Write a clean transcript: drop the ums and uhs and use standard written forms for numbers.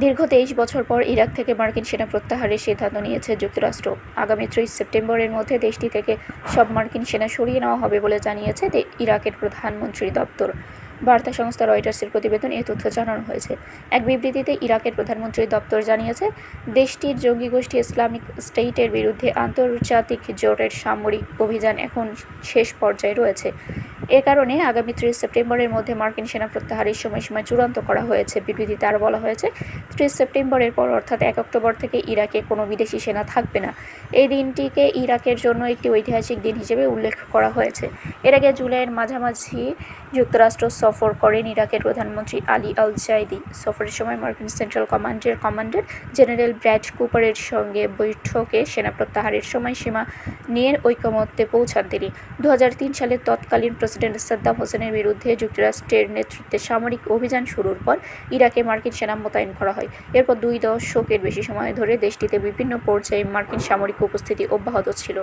দীর্ঘ ২৩ বছর পর ইরাক থেকে মার্কিন সেনা প্রত্যাহারের সিদ্ধান্ত নিয়েছে যুক্তরাষ্ট্র। আগামী ৩০ সেপ্টেম্বরের মধ্যে দেশটি থেকে সব মার্কিন সেনা সরিয়ে নেওয়া হবে বলে জানিয়েছে ইরাকের প্রধানমন্ত্রী দপ্তর। বার্তা সংস্থা রয়টার্সের প্রতিবেদনে এ তথ্য জানানো হয়েছে। এক বিবৃতিতে ইরাকের প্রধানমন্ত্রী দপ্তর জানিয়েছে, দেশটির জঙ্গি গোষ্ঠী ইসলামিক স্টেটের বিরুদ্ধে আন্তর্জাতিক জোটের সামরিক অভিযান এখন শেষ পর্যায়ে রয়েছে। এ কারণে আগামী ৩০ সেপ্টেম্বরের মধ্যে মার্কিন সেনা প্রত্যাহারের সময়সীমা চূড়ান্ত করা হয়েছে। বিবৃতিতে আরও বলা হয়েছে, ৩০ সেপ্টেম্বরের পর অর্থাৎ ১ অক্টোবর থেকে ইরাকে কোনো বিদেশি সেনা থাকবে না। এই দিনটিকে ইরাকের জন্য একটি ঐতিহাসিক দিন হিসেবে উল্লেখ করা হয়েছে। এর আগে জুলাইয়ের মাঝামাঝি যুক্তরাষ্ট্র সফর করেন ইরাকের প্রধানমন্ত্রী আলী আল জাইদি। সফরের সময় মার্কিন সেন্ট্রাল কমান্ডের কমান্ডার জেনারেল ব্র্যাড কুপারের সঙ্গে বৈঠকে সেনা প্রত্যাহারের সময়সীমা নিয়ে ঐকমত্যে পৌঁছান তিনি। ২০০৩ সালে তৎকালীন প্রেসিডেন্ট সাদ্দাম হোসেনের বিরুদ্ধে যুক্তরাষ্ট্রের নেতৃত্বে সামরিক অভিযান শুরুর পর ইরাকে মার্কিন সেনা মোতায়েন করা হয়। এরপর ২ দশকের বেশি সময় ধরে দেশটিতে বিভিন্ন পর্যায়ে মার্কিন সামরিক উপস্থিতি অব্যাহত ছিল।